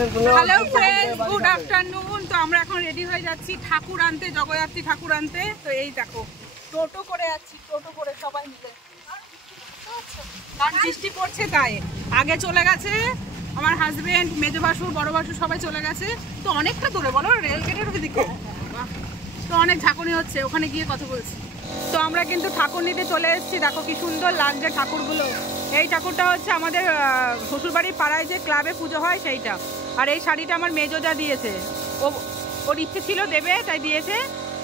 Hello friends, good afternoon. তো আমরা এখন রেডি হয়ে যাচ্ছি ঠাকুর আনতে, জগদ্ধাত্রী ঠাকুর আনতে। তো এই দেখো টোটো করে যাচ্ছি, টোটো করে সবাই মিলে, কারণ বৃষ্টি পড়ছে তাই। আগে চলে গেছে আমার হাজবেন্ড, মেজো ভাসুর, বড় ভাসুর সবাই চলে গেছে। তো অনেকটা দূরে বলো, রেল গেটের দিকে, তো অনেক ঝাঁকুনি হচ্ছে, ওখানে গিয়ে কথা বলছি। তো আমরা কিন্তু ঠাকুর নিতে চলে এসেছি। দেখো কি সুন্দর লাগছে ঠাকুরগুলো। এই ঠাকুরটা হচ্ছে আমাদের শ্বশুরবাড়ির পাড়ায় যে ক্লাবে পুজো হয় সেইটা। আর এই শাড়িটা আমার মেজোদা দিয়েছে, ওর ইচ্ছে ছিল দেবে তাই দিয়েছে।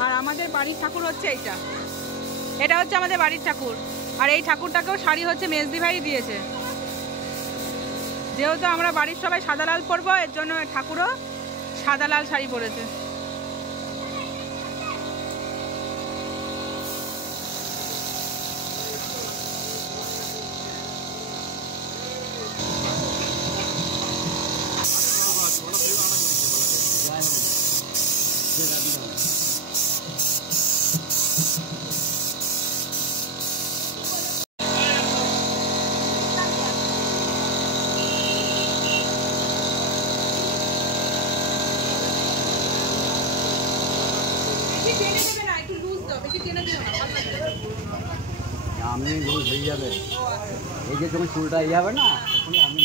আর আমাদের বাড়ির ঠাকুর হচ্ছে এইটা, এটা হচ্ছে আমাদের বাড়ির ঠাকুর। আর এই ঠাকুরটাকেও শাড়ি হচ্ছে মেজদি ভাই দিয়েছে। যেহেতু আমরা বাড়ির সবাই সাদা লাল পরবো, এর জন্য ঠাকুরও সাদা লাল শাড়ি পরেছে। আমি লুজ হয়ে যাবে, এই যে যখন চুলটা ইয়ে হবে না, তখনই আমি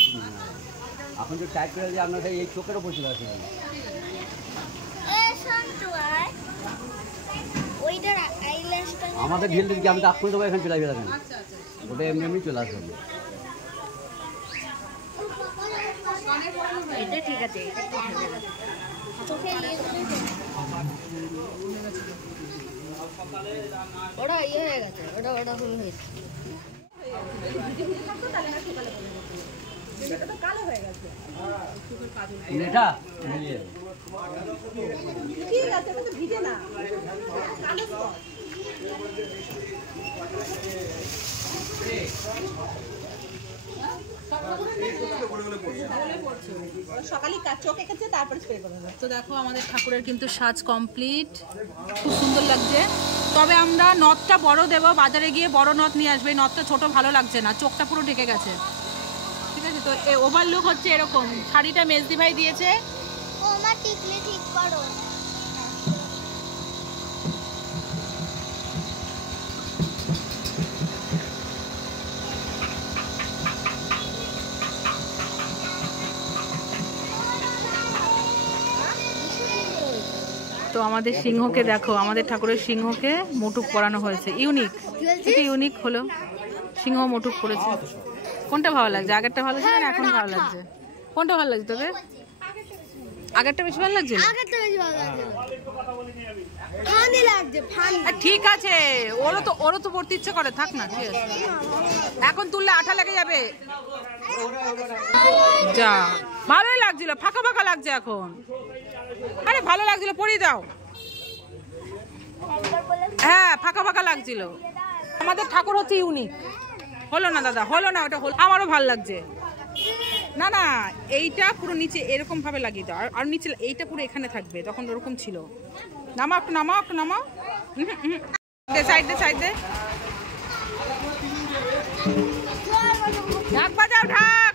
এখন তো টাইট করে দিয়ে আপনার এই চোখের ওপর চলে আসে। আমাদের ঢিল দিকে আমি তো আপনি দেবো, এখানে চলে আসবে, দেখেন ওটা এমনি এমনি চলে আসবে। ঠিক আছে, ওটা ইয়ে হয়ে গেছে, ওটা হয়ে গেছে। তো দেখো আমাদের ঠাকুরের কিন্তু সাজ কমপ্লিট, খুব সুন্দর লাগছে। তবে আমরা নথটা বড় দেবো, বাজারে গিয়ে বড় নথ নিয়ে আসবে। নথটা ছোট ভালো লাগছে না, চোখটা পুরো ঢেকে গেছে। ঠিক আছে, তো ওভারলুক হচ্ছে এরকম। শাড়িটা মেজদি ভাই দিয়েছে। তো আমাদের সিংহকে দেখো, আমাদের ঠাকুরের সিংহকে মুটুক পরানো হয়েছে। ইউনিক, এটা ইউনিক হলো, সিংহ মুটুক পড়েছে। কোনটা ভালো লাগছে? আগেরটা ভালো লাগছে না এখন ভালো লাগছে? কোনটা ভালো লাগছে তোদের? আগেরটা বেশি ভালো লাগছে? ঠিক আছে, ওরও তো পড়তে ইচ্ছে করে, থাক না, ঠিক আছে। এখন তুললে আঠা লেগে যাবে। যা ভালোই লাগছিল, ফাঁকা ফাঁকা লাগছে এখন। আরে ভালো লাগছিল, পরিয়ে দাও। হ্যাঁ, ফাঁকা ফাঁকা লাগছিল। আমাদের ঠাকুর হচ্ছে ইউনিক। হলো না দাদা, হলো না, ওটা হলো। আমারও ভালো লাগছে। না না, এইটা পুরো নিচে এরকম ভাবে লাগিয়ে দাও, আর নিচে এইটা পুরো এখানে থাকবে, তখন ওরকম ছিল। নামাও একটু, নামাও একটু, নামাও। সাইড দে, সাইড দে। ঢাক বাজাও, ঢাক।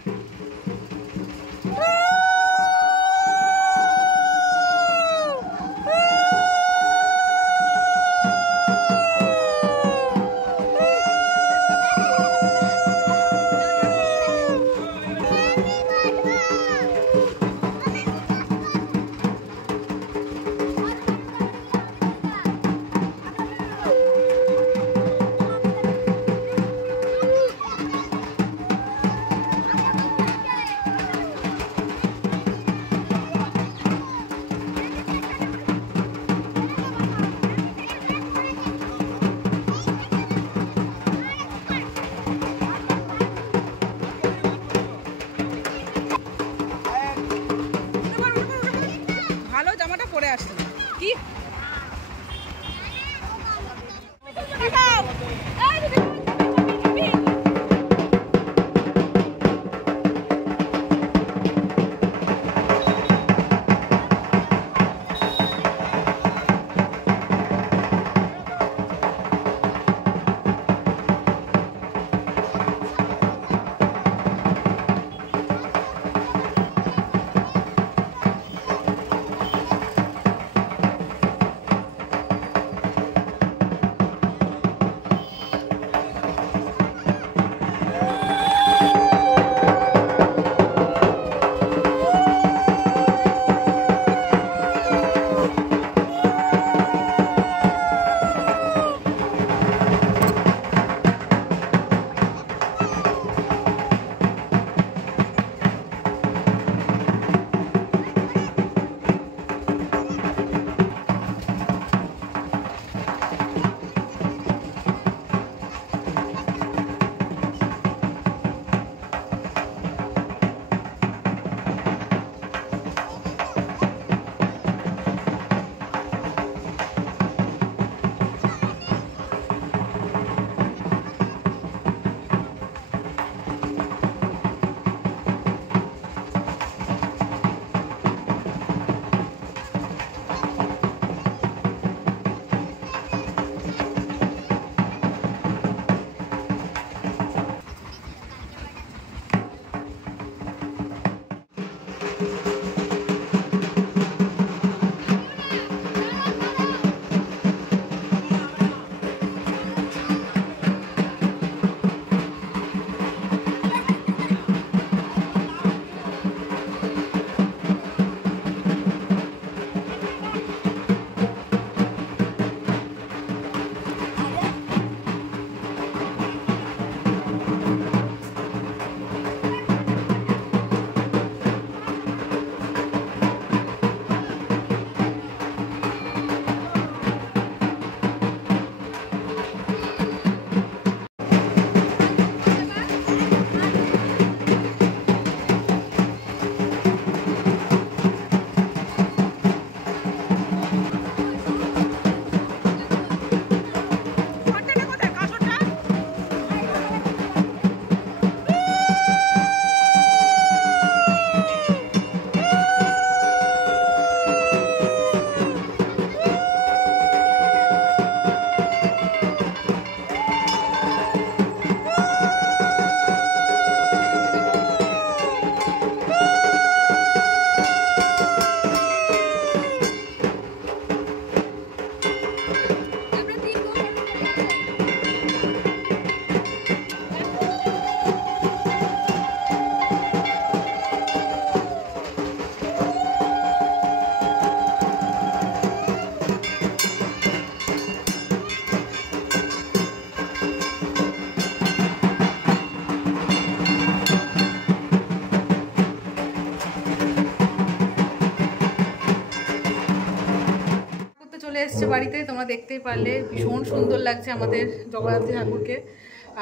এসছে বাড়িতে, তোমরা দেখতেই পারলে ভীষণ সুন্দর লাগছে আমাদের জগদ্ধাত্রী ঠাকুরকে।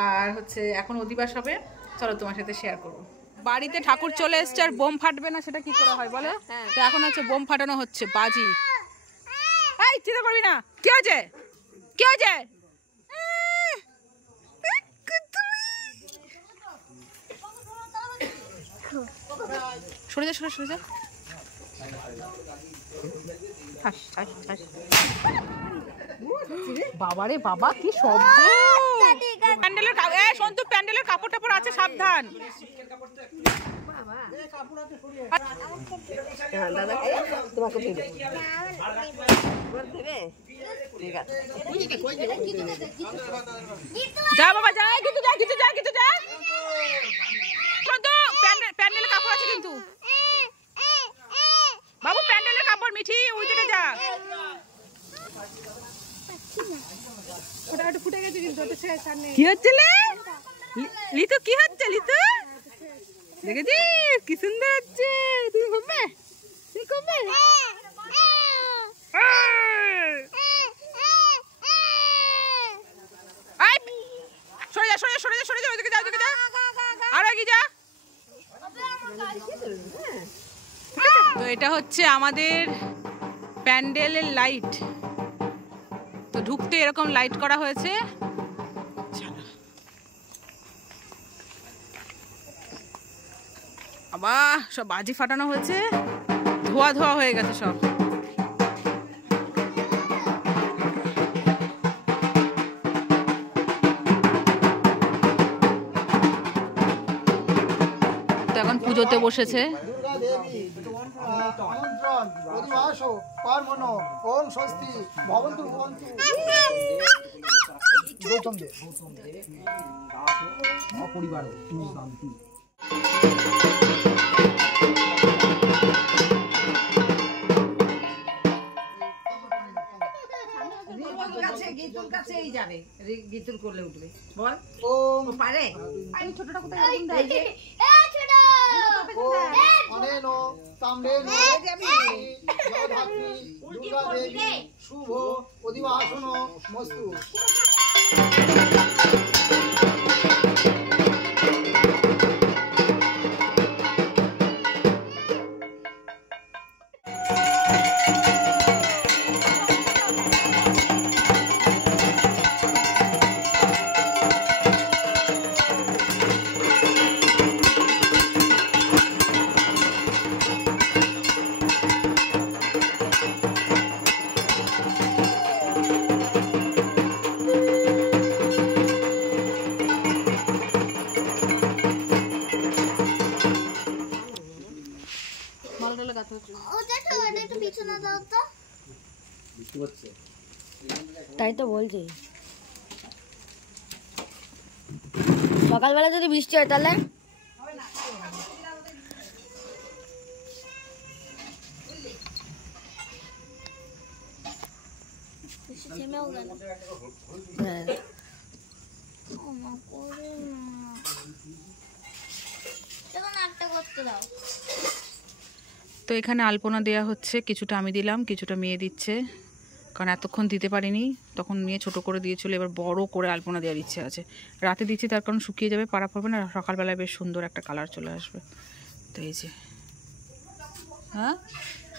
আর হচ্ছে এখন অধিবাস হবে, চলো তোমার সাথে শেয়ার করবো। বাড়িতে ঠাকুর চলে এসছে আর বোম ফাটবে না সেটা কি করে হয় বলো? তো এখন হচ্ছে বোম ফাটানো হচ্ছে, বাজি। এই চিন্তা করবি না, কি হয়েছে কি হয়েছে? সরে যা সরে যা। বাবারে বাবা কি শব্দ! প্যান্ডেলের সন্তু প্যান্ডেলের কাপড় টাপড় আছে, সাবধান। যা বাবা যা, কিন্তু যা কিন্তু যা কিন্তু যা। সন্তু প্যান্ডেলের কাপড় আছে কিন্তু বাবু, প্যান্ডেলের কাপড়। মিঠি ওই দিকে যা। ফুটে গেছে কিন্তু কি হচ্ছে লিতু? কি হচ্ছে লিতু? দেখেছিস কি সুন্দর হচ্ছে। তুমি ঘুরবে? তুমি ঘুরবে? সরে যা সরে যা সরে যা সরে যা, ওইদিকে যা ওইদিকে যা, আর আগে যা। তো এটা হচ্ছে আমাদের প্যান্ডেলের লাইট। তো ঢুকতে এরকম লাইট করা হয়েছে। আবার সব বাজি ফাটানো হয়েছে, ধোয়া ধোয়া হয়ে গেছে সব। তো এখন পুজোতে বসেছে। পরিবার গীতুর কাছেই যাবে, গীতুর করলে উঠবে। বল ও পারে। আমি ছোটটা কোথায় শুভ অধিবাসন মস্তু। তাই তো বলছি, সকালবেলা যদি বৃষ্টি হয় তাহলে তো এখানে আলপনা দেয়া হচ্ছে, কিছুটা আমি দিলাম কিছুটা মেয়ে দিচ্ছে, কারণ এতক্ষণ দিতে পারিনি, তখন মেয়ে ছোট করে দিয়েছিল, এবার বড় করে আলপনা দেওয়ার ইচ্ছে আছে। রাতে দিচ্ছি তার কারণ শুকিয়ে যাবে, পাড়া পড়বে না, সকালবেলায় বেশ সুন্দর একটা কালার চলে আসবে। তো এই যে হ্যাঁ,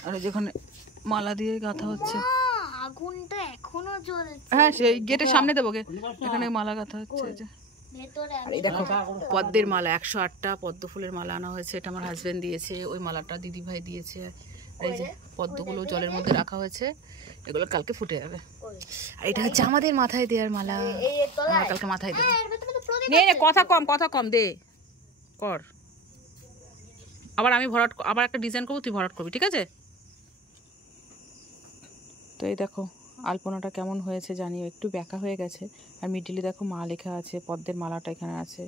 আর যেখানে মালা দিয়ে গাঁথা হচ্ছে, আগুনটা এখনো জ্বলছে। হ্যাঁ সেই গেটের সামনে দেবো, এখানে মালা গাঁথা হচ্ছে। এই যে এই দেখো পদ্মের মালা, 108টা পদ্ম ফুলের মালা আনা হয়েছে, এটা আমার হাজবেন্ড দিয়েছে, ওই মালাটা দিদি ভাই দিয়েছে। এই যে পদ্মগুলো জলের মধ্যে রাখা হয়েছে, এগুলো কালকে ফুটে যাবে। আর এটা হচ্ছে আমাদের মাথায় দেওয়ার মালা, আমরা কালকে মাথায় দেবো। নে কথা কম দে কর, আবার আমি ভরাট, আবার একটা ডিজাইন করবো, তুই ভরাট করবি, ঠিক আছে? তো এই দেখো আলপনাটা কেমন হয়েছে জানিও, একটু ব্যাকা হয়ে গেছে, আর মিডিলে দেখো মা লেখা আছে, পদ্মের মালাটা এখানে আছে।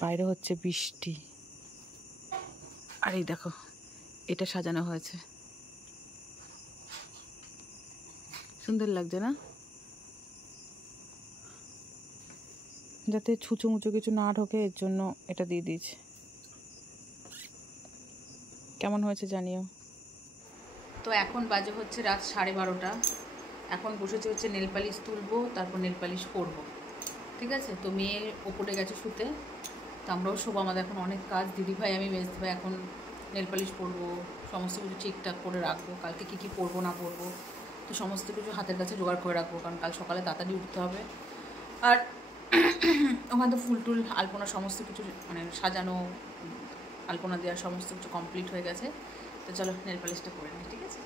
বাইরে হচ্ছে বৃষ্টি, আর এই দেখো এটা সাজানো হয়েছে, সুন্দর লাগছে না? যাতে ছুঁচো মুচো কিছু না ঢোকে এর জন্য এটা দিয়ে দিয়েছি। কেমন হয়েছে জানিও। তো এখন বাজে হচ্ছে রাত 12:30। এখন বসেছে হচ্ছে নেল পালিশ তুলবো, তারপর নেল পালিশ করবো, ঠিক আছে। তো মেয়ে ওপরে গেছে শুতে, তো আমরাও শোবো। আমাদের এখন অনেক কাজ, দিদিভাই আমি মেজদিভাই এখন নেল পালিশ করবো, সমস্ত কিছু ঠিকঠাক করে রাখবো, কালকে কী কী পরবো না পরবো তো সমস্ত কিছু হাতের কাছে জোগাড় করে রাখবো, কারণ কাল সকালে তাড়াতাড়ি উঠতে হবে। আর ওখানে তো ফুল টুল আলপনা সমস্ত কিছু মানে সাজানো, আলপনা দেওয়ার সমস্ত কিছু কমপ্লিট হয়ে গেছে। তো চলো নেল পালিশটা করে নিই, ঠিক আছে।